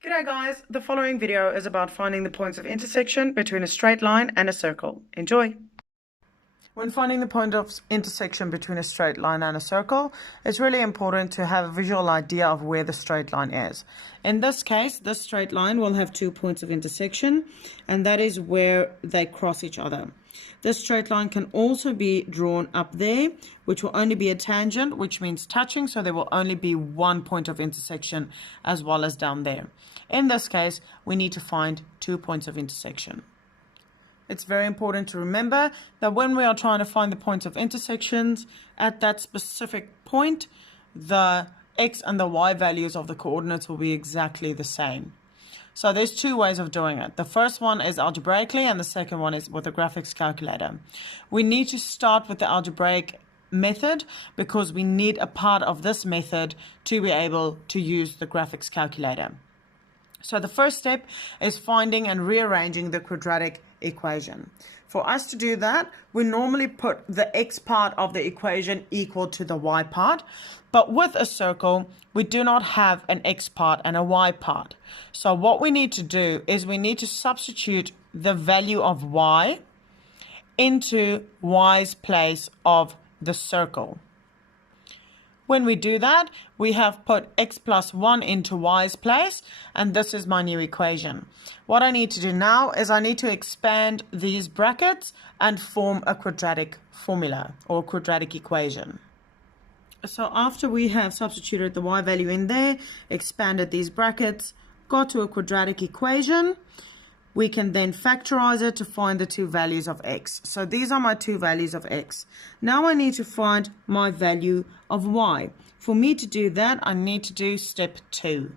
G'day guys, the following video is about finding the points of intersection between a straight line and a circle. Enjoy! When finding the point of intersection between a straight line and a circle, it's really important to have a visual idea of where the straight line is. In this case, this straight line will have 2 points of intersection, and that is where they cross each other. This straight line can also be drawn up there, which will only be a tangent, which means touching, so there will only be 1 point of intersection as well as down there. In this case, we need to find 2 points of intersection. It's very important to remember that when we are trying to find the points of intersections at that specific point, the x and the y values of the coordinates will be exactly the same. So there's 2 ways of doing it. The first one is algebraically and the second one is with a graphics calculator. We need to start with the algebraic method because we need a part of this method to be able to use the graphics calculator. So the first step is finding and rearranging the quadratic equation. For us to do that, we normally put the x part of the equation equal to the y part, but with a circle, we do not have an x part and a y part. So what we need to do is we need to substitute the value of y into y's place of the circle. When we do that, we have put x plus 1 into y's place, and this is my new equation. What I need to do now is I need to expand these brackets and form a quadratic formula or quadratic equation. So after we have substituted the y value in there, expanded these brackets, got to a quadratic equation, we can then factorize it to find the 2 values of x. So these are my 2 values of x. Now I need to find my value of y. For me to do that, I need to do step 2.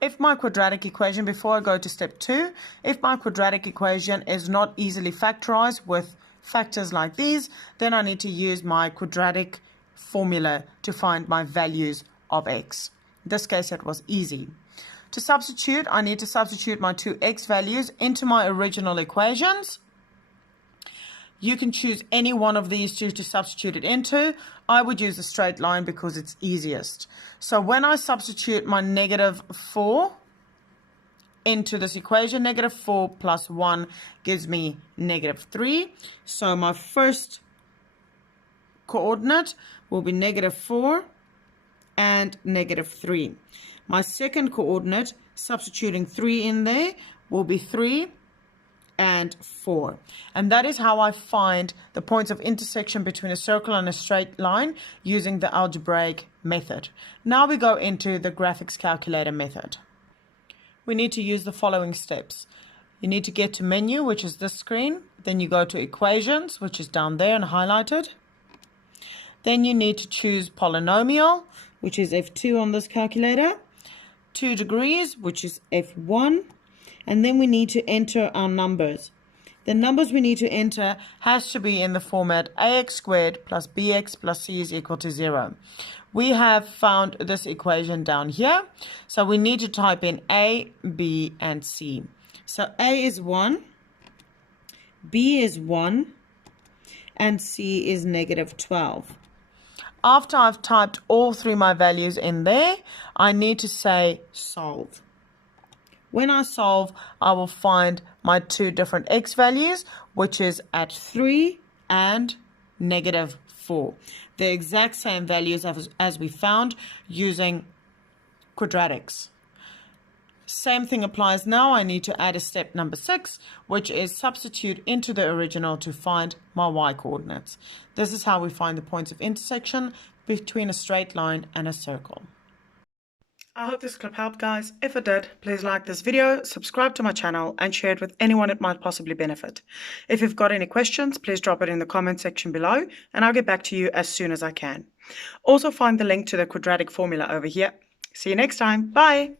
If my quadratic equation, before I go to step 2, if my quadratic equation is not easily factorized with factors like these, then I need to use my quadratic formula to find my values of x. In this case, it was easy. To substitute, I need to substitute my 2 x values into my original equations. You can choose any one of these two to substitute it into. I would use a straight line because it's easiest. So when I substitute my -4 into this equation, -4 plus 1 gives me -3. So my first coordinate will be -4 and -3. My second coordinate, substituting 3 in there, will be 3 and 4. And that is how I find the points of intersection between a circle and a straight line using the algebraic method. Now we go into the graphics calculator method. We need to use the following steps. You need to get to menu, which is this screen. Then you go to equations, which is down there and highlighted. Then you need to choose polynomial, which is F2 on this calculator. 2 degrees, which is F1, and then we need to enter our numbers. The numbers we need to enter has to be in the format ax squared plus bx plus c is equal to 0. We have found this equation down here, so we need to type in a, b, and c. So a is 1, b is 1, and c is -12. After I've typed all 3 my values in there, I need to say solve. When I solve, I will find my 2 different x values, which is at 3 and -4. The exact same values as we found using quadratics. Same thing applies now. I need to add a step number 6, which is substitute into the original to find my y coordinates. This is how we find the points of intersection between a straight line and a circle. I hope this clip helped, guys. If it did, please like this video, subscribe to my channel, and share it with anyone it might possibly benefit. If you've got any questions, please drop it in the comment section below, and I'll get back to you as soon as I can. Also find the link to the quadratic formula over here. See you next time. Bye!